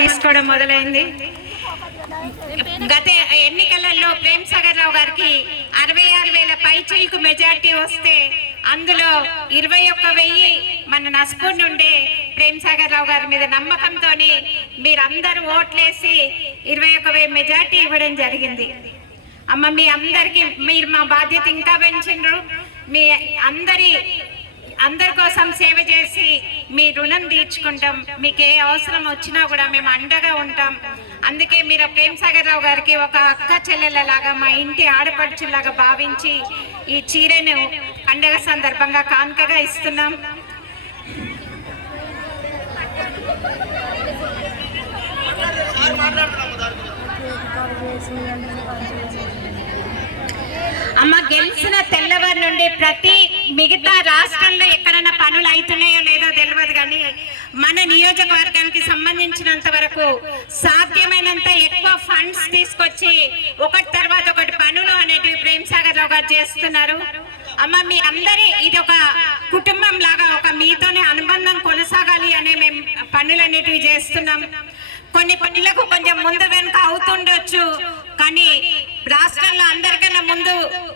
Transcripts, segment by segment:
తీసుకోవడం మొదలైంది. గత ఎన్నికలలో ప్రేమ్ సాగర్ రావు గారికి 66,000 పైచిలకు మెజార్టీ వస్తే అందులో 21,000 మన నస్పూర్ నుండే ప్రేమ్ సాగర్ రావు గారి మీద నమ్మకంతో మీరందరూ ఓట్లేసి 21,000 మెజార్టీ ఇవ్వడం జరిగింది. అమ్మ మీ అందరికి మీరు మా బాధ్యత ఇంకా పెంచిండ్రు. మీ అందరి కోసం సేవ చేసి మీ రుణం తీర్చుకుంటాం. మీకు ఏ అవసరం వచ్చినా కూడా మేము అండగా ఉంటాం. అందుకే మీరు ప్రేమ్ సాగర్ రావు గారికి ఒక అక్క చెల్లెలలాగా మా ఇంటి ఆడపడుచులాగా భావించి ఈ చీరను పండగ సందర్భంగా కానుకగా ఇస్తున్నాం. అమ్మ గెలిచిన తెల్లవారి నుండి మిగతా రాష్ట్రంలో ఎక్కడైనా పనులు అవుతున్నాయో లేదో తెలియదు, కానీ మన నియోజకవర్గానికి సంబంధించినంత వరకు సాధ్యమైనంత ఎక్కువ ఫండ్స్ తీసుకొచ్చి ఒకటి తర్వాత ఒకటి పనులు అనేటివి ప్రేమ్ సాగర్ రావు గారు చేస్తున్నారు. అమ్మ మీ అందరి ఇది ఒక కుటుంబం లాగా ఒక మీతోనే అనుబంధం కొనసాగాలి అనే మేము పనులు అనేటివి చేస్తున్నాం. కొన్ని పనులకు కొంచెం ముందు వెనుక అవుతుండొచ్చు, కానీ రాష్ట్రంలో అందరికన్నా ముందు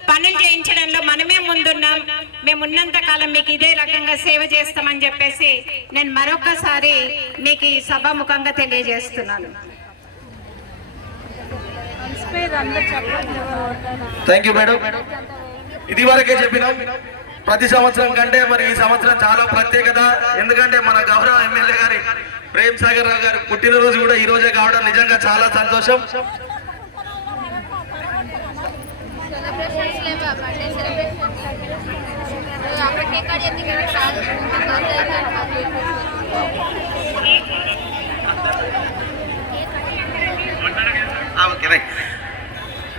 పనులు చేయించడంలో మనమే ముందున్నాం. మేము ఉన్నంత కాలం మీకు ఇదే రకంగా సేవ చేస్తామని చెప్పేసి నేను మరొకసారి మీకు ఈ సభాముఖంగా తెలియజేస్తున్నాను. Thank you madam. ఇది వరకే చెప్పినాం. ప్రతి సంవత్సరం కంటే మరి ఈ సంవత్సరం చాలా ప్రత్యేకత. ఎందుకంటే మన గౌరవ ఎమ్మెల్యే గారి ప్రేమ్ సాగర్ రావు గారి పుట్టినరోజు కూడా ఈ రోజే కావడం నిజంగా చాలా సంతోషం.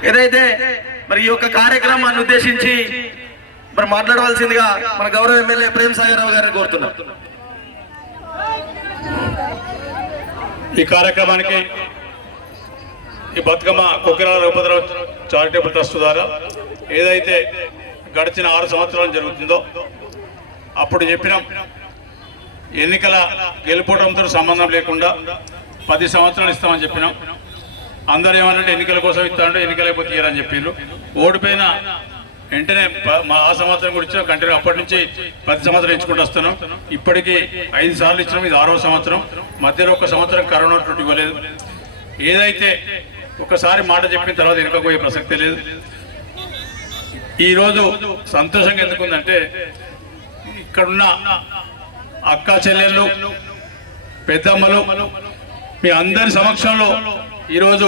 ఏదైతే మరి ఈ యొక్క కార్యక్రమాన్ని ఉద్దేశించి మరి మాట్లాడవలసిందిగా మన గౌరవ ఎమ్మెల్యే ప్రేమ్ సాగర్ రావు గారిని కోరుతున్నాం. ఈ కార్యక్రమానికి ఈ బతుకమ్మ కొకిరాల ఉపద్రవ చారిటబుల్ ట్రస్ట్ ద్వారా ఏదైతే గడిచిన 6 సంవత్సరాలు జరుగుతుందో అప్పుడు చెప్పినాం, ఎన్నికల గెలుపోవడంతో సంబంధం లేకుండా 10 సంవత్సరాలు ఇస్తామని చెప్పినాం. అందరూ ఏమన్నట్టు ఎన్నికల కోసం ఇస్తామంటే ఎన్నికలు అయిపోతే ఇయ్యారని చెప్పిండ్రు. ఓడిపోయిన వెంటనే ఆ సంవత్సరం కూడా ఇచ్చాం. కంటిన్యూ అప్పటి నుంచి 10 సంవత్సరాలు ఇచ్చుకుంటూ వస్తున్నాం. ఇప్పటికీ 5 సార్లు ఇచ్చినాం. ఇది 6వ సంవత్సరం. మధ్యలో 1 సంవత్సరం కరోనా ఇవ్వలేదు. ఏదైతే ఒకసారి మాట చెప్పిన తర్వాత వెనుకపోయే ప్రసక్తే లేదు. ఈరోజు సంతోషంగా ఎందుకుందంటే ఇక్కడున్న అక్క చెల్లెళ్ళు పెద్దమ్మలు మీ అందరి సమక్షంలో ఈరోజు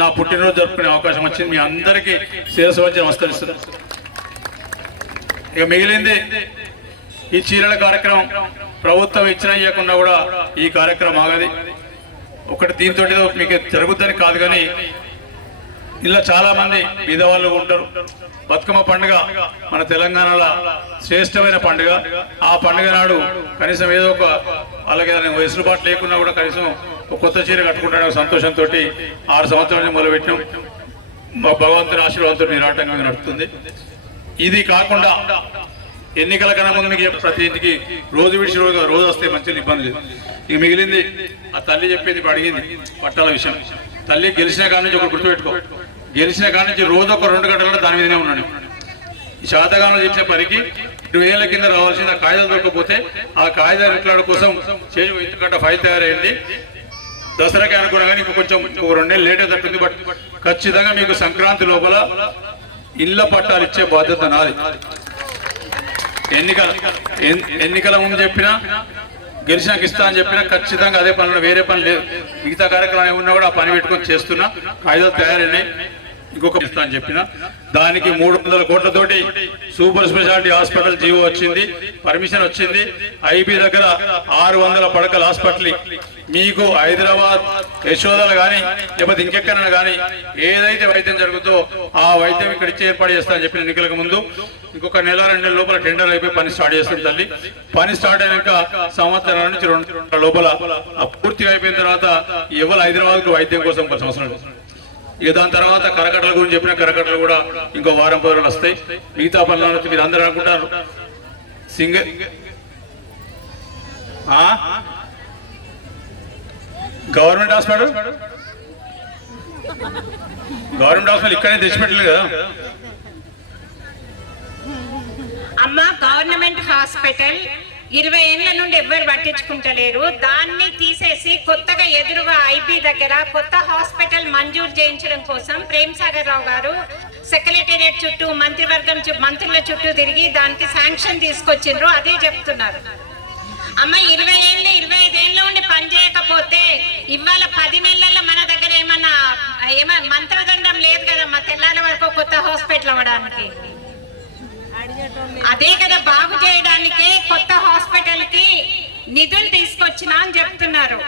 నా పుట్టినరోజు జరుపుకునే అవకాశం వచ్చింది. మీ అందరికీ శిరస్సు వంచి నమస్కరిస్తున్నాను. ఇక మిగిలింది ఈ చీరల కార్యక్రమం ప్రభుత్వం ఇచ్చిన ఇవ్వకుండా కూడా ఈ కార్యక్రమం ఆగది. ఒకటి దీంతో మీకు జరుగుద్దని కాదు, కానీ ఇలా చాలా మంది బీదవాళ్ళు ఉంటారు. బతుకమ్మ పండుగ మన తెలంగాణలో శ్రేష్టమైన పండుగ. ఆ పండుగ నాడు కనీసం ఏదో ఒక అలాగే వెసులుబాటు లేకున్నా కూడా కనీసం ఒక కొత్త చీర కట్టుకుంటాడు సంతోషంతో 6 సంవత్సరాల మొదలుపెట్టినాం. భగవంతుని ఆశీర్వాదంతో నిరాటంగా నడుస్తుంది. ఇది కాకుండా ఎన్నికల కన్నా ముందు మీకు ప్రతి ఇంటికి రోజు విడిచి రోజు వస్తే మంచి ఇబ్బంది లేదు. ఇక మిగిలింది ఆ తల్లి చెప్పేది ఇప్పుడు అడిగింది పట్టాల విషయం. తల్లి గెలిచిన కాడి నుంచి ఒకటి గుర్తుపెట్టుకో, గెలిచిన కాడి నుంచి రోజు ఒక 2 గంటలు దాని మీదనే ఉన్నాడు. ఈ శాతగానం చేసే పనికి 2 ఏళ్ల కింద రావాల్సిన కాయిదాలు దొరకకపోతే ఆ కాయిదాలు ఎట్లాడ కోసం చేసి ఇంతకంటే ఫైల్ తయారైంది. దసరాకి అనుకున్నా కానీ కొంచెం 2 ఏళ్ళు లేట్ అవుతుంది. బట్ ఖచ్చితంగా మీకు సంక్రాంతి లోపల ఇళ్ల పట్టాలు ఇచ్చే బాధ్యత నాది. ఎన్నికల ముందు చెప్పినా గెలిచినాక ఇస్తా అని చెప్పినా ఖచ్చితంగా అదే పనులు, వేరే పని లేదు. మిగతా కార్యక్రమం ఏమున్నా కూడా ఆ పని పెట్టుకొని చేస్తున్నా. కాయిదాలు తయారైనాయి. ఇంకొక ఇస్తా అని చెప్పిన దానికి 300 కోట్లతోటి సూపర్ స్పెషాలిటీ హాస్పిటల్ జీవో వచ్చింది, పర్మిషన్ వచ్చింది. ఐబీ దగ్గర 600 పడకల హాస్పిటల్ మీకు హైదరాబాద్ యశోదలు కానీ లేకపోతే ఇంకెక్కడైనా కానీ ఏదైతే వైద్యం జరుగుతుందో ఆ వైద్యం ఇక్కడ ఇచ్చి ఏర్పాటు చేస్తా అని చెప్పిన ఎన్నికలకు ముందు. ఇంకొక 1-2 నెలల లోపల టెండర్ అయిపోయి పని స్టార్ట్ చేస్తుంది తల్లి. పని స్టార్ట్ అయినాక సంవత్సరాల నుంచి 2 లోపల పూర్తిగా అయిపోయిన తర్వాత ఎవరు హైదరాబాద్కు వైద్యం కోసం 1 సంవత్సరాలు. ఇక దాని తర్వాత కరకట్టల గురించి చెప్పిన కరకట్టలు కూడా ఇంకో 10 రోజులు వస్తాయి. మిగతా పనులు మీరు అందరూ అనుకుంటారు గవర్నమెంట్ హాస్పిటల్ ఇక్కడే తెచ్చిపెట్టలేదు కదా. అమ్మ గవర్నమెంట్ హాస్పిటల్ 20 ఏళ్ల నుండి ఎవ్వరు పట్టించుకుంటలేరు. దాన్ని తీసేసి కొత్తగా ఎదురుగా ఐబీ దగ్గర కొత్త హాస్పిటల్ మంజూరు చేయించడం కోసం ప్రేమ్ సాగర్ రావు గారు సెక్రటేరియట్ చుట్టూ మంత్రుల చుట్టూ తిరిగి దానికి శాంక్షన్ తీసుకొచ్చిండ్రు. అదే చెప్తున్నారు. అమ్మ 20 ఏళ్ళు 25 ఏళ్ళ ఉండి పనిచేయకపోతే ఇవాళ 10 నెలల్లో మన దగ్గర ఏమన్నా మంత్రదండం లేదు కదమ్మా తెల్లారి వరకు కొత్త హాస్పిటల్ అవ్వడానికి. అదే కదా బాగు చేయడానికే కొత్త హాస్పిటల్ కి నిధులు తీసుకొచ్చినా అని చెప్తున్నారు.